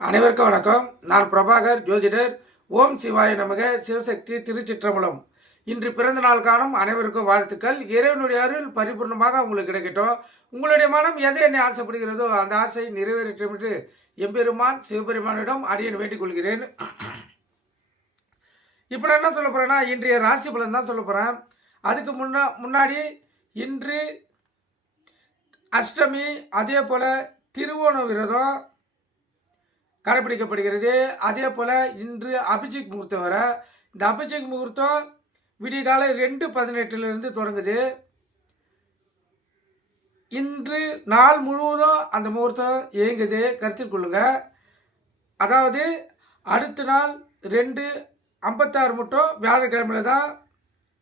அனைவருக்கும் வணக்கம். நான் பிரபாகர், ஜோதிடர். ஓம் சிவாய நமக. சிவசக்தி, திருச்சிற்றம்பலம். இன்று பிறந்த நாள் காணும் அனைவருக்கும் வாழ்த்துக்கள். இறைவனுடைய அருள் பரிபூர்ணமாக உங்களுக்கு கிடைக்கட்டும். உங்களுடைய மனம் எதை என்னை ஆசைப்படுகிறதோ அந்த ஆசை நிறைவேற்றும் என்று எம்பெருமான் சிவபெருமானிடம் அடியேன் வேண்டிக் கொள்கிறேன். இப்போ நான் என்ன சொல்ல போறேன்னா, இன்றைய ராசி பலன் தான் சொல்ல போறேன். அதுக்கு முன்னாடி இன்று அஷ்டமி, அதே போல திருவோண விரதம் கடைபிடிக்கப்படுகிறது. அதே போல் இன்று அபிஜித் முகூர்த்தம் வர, இந்த அபிஜித் முகூர்த்தம் விடிய காலை 2:18 தொடங்குது. இன்று நாள் முழுவதும் அந்த முகூர்த்தம் இயங்குது, கருத்தில் கொள்ளுங்க. அதாவது அடுத்த நாள் 2:56 மட்டும் வியாழக்கிழமையில தான்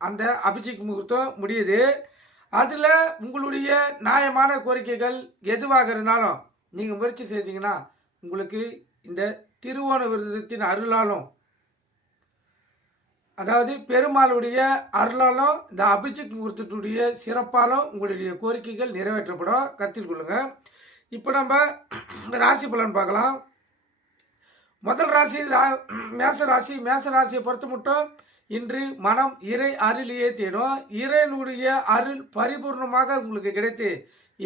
அந்த அபிஜித் முகூர்த்தம் முடியுது. அதில் உங்களுடைய நியாயமான கோரிக்கைகள் எதுவாக இருந்தாலும் நீங்கள் முயற்சி செய்தீங்கன்னா உங்களுக்கு இந்த திருவோண விரதத்தின் அருளாலும், அதாவது பெருமாளுடைய அருளாலும், இந்த அபிஜித் முகூர்த்தத்துடைய சிறப்பாலும் உங்களுடைய கோரிக்கைகள் நிறைவேற்றப்படும், கருத்தில் கொள்ளுங்க. இப்போ நம்ம ராசி பலன் பார்க்கலாம். முதல் ராசி மேச ராசி. மேச ராசியை பொறுத்த மட்டும் இன்று மனம் இறை அருளையே தேடும். இறைவனுடைய அருள் பரிபூர்ணமாக உங்களுக்கு கிடைத்து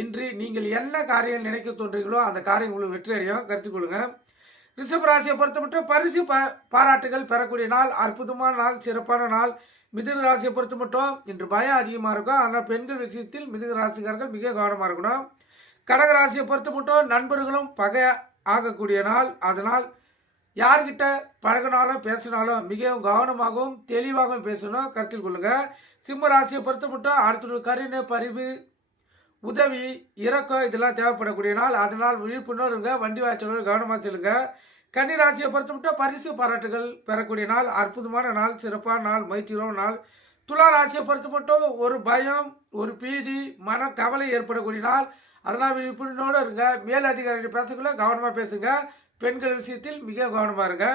இன்று நீங்கள் என்ன காரியம் நினைக்க தோன்றீங்களோ அந்த காரியம் உங்களுக்கு வெற்றி அடையும், கருத்துக்கொள்ளுங்க. ரிஷப ராசியை பொறுத்த மட்டும் பரிசு பாராட்டுகள் பெறக்கூடிய நாள், அற்புதமான நாள், சிறப்பான நாள். மிதுன ராசியை பொறுத்த மட்டும் இன்று பயம் அதிகமாக இருக்கும். ஆனால் பெண்கள் விஷயத்தில் மிதுன ராசிக்காரர்கள் மிக கவனமாக இருக்கணும். கடக ராசியை பொறுத்த மட்டும் நண்பர்களும் பகை ஆகக்கூடிய நாள். அதனால் யார்கிட்ட பழகினாலும் பேசினாலும் மிகவும் கவனமாகவும் தெளிவாகவும் பேசணும், கருத்தில் கொள்ளுங்க. சிம்ம ராசியை பொறுத்த மட்டும் அடுத்த கருணை, பரிவு, உதவி, இறக்கம் இதெல்லாம் தேவைப்படக்கூடிய நாள். அதனால் விழிப்புணர்வுங்க, வண்டி வாய்ச்சல் கவனமாக செல்லுங்க. கன்னி ராசியை பொறுத்த மட்டும் பரிசு பாராட்டுகள் பெறக்கூடிய நாள், அற்புதமான நாள், சிறப்பான நாள், மகிழ்ச்சியான நாள். துலா ராசியை பொறுத்த மட்டும் ஒரு பயம், ஒரு பீதி, மன கவலை ஏற்படக்கூடிய நாள். அதனால் விழிப்புணர்வோடு இருங்க. மேல் அதிகாரிகள் பேசக்குள்ள கவனமாக பேசுங்க. பெண்கள் விஷயத்தில் மிக கவனமாக இருங்க.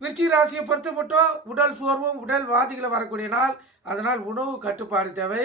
விருச்சிக ராசியை பொறுத்த மட்டும் உடல் சோர்வும் உடல் வாதிகளை வரக்கூடிய நாள். அதனால் உணவு கட்டுப்பாடு தேவை.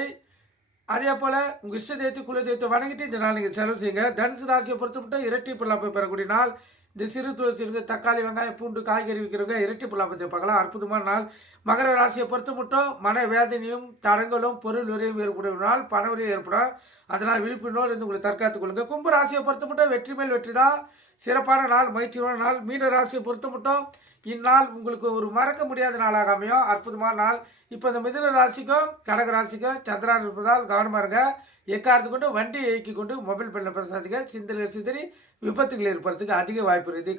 அதே போல் உங்கள் இஷ்ட தெய்வத்தை குல தெய்வத்தை வணங்கிட்டு இந்த நாள் நீங்கள் செலவு செய்யுங்க. தனுசு ராசியை பொறுத்த மட்டும் இரட்டிப்பு லாபம் பெறக்கூடிய நாள். இந்த சிறு தொழிற்சிற்கு தக்காளி, வெங்காயம், பூண்டு, காய்கறி விற்கிறவங்க இரட்டிப்பு லாபத்தை பார்க்கலாம், அற்புதமான நாள். மகர ராசியை பொறுத்த மட்டும் மன வேதனையும் தடங்களும் பொருள் விரையும் ஏற்படும் நாள், பண விரையும் ஏற்படும். அதனால் விழிப்புணர்வோடு இருந்து உங்களை தற்காத்துக் கொள்ளுங்க. கும்ப ராசியை பொறுத்த மட்டும் வெற்றி மேல் வெற்றி தான், சிறப்பான நாள், மகிழ்ச்சியான நாள். மீன ராசியை பொறுத்த மட்டும் இந்நாள் உங்களுக்கு ஒரு மறக்க முடியாத நாளாக அமையும், அற்புதமான நாள். இப்போ இந்த மிதுன ராசிக்கும் கடக ராசிக்கும் சந்திரன் இருப்பதால் கவனமாக இருங்க. எக்காரத்து கொண்டு வண்டி இயக்கி கொண்டு மொபைல் பண்ண பேசாதீங்க. சிந்தனை சிதறி விபத்துகள் ஏற்படுறதுக்கு அதிக வாய்ப்பு இருக்குது.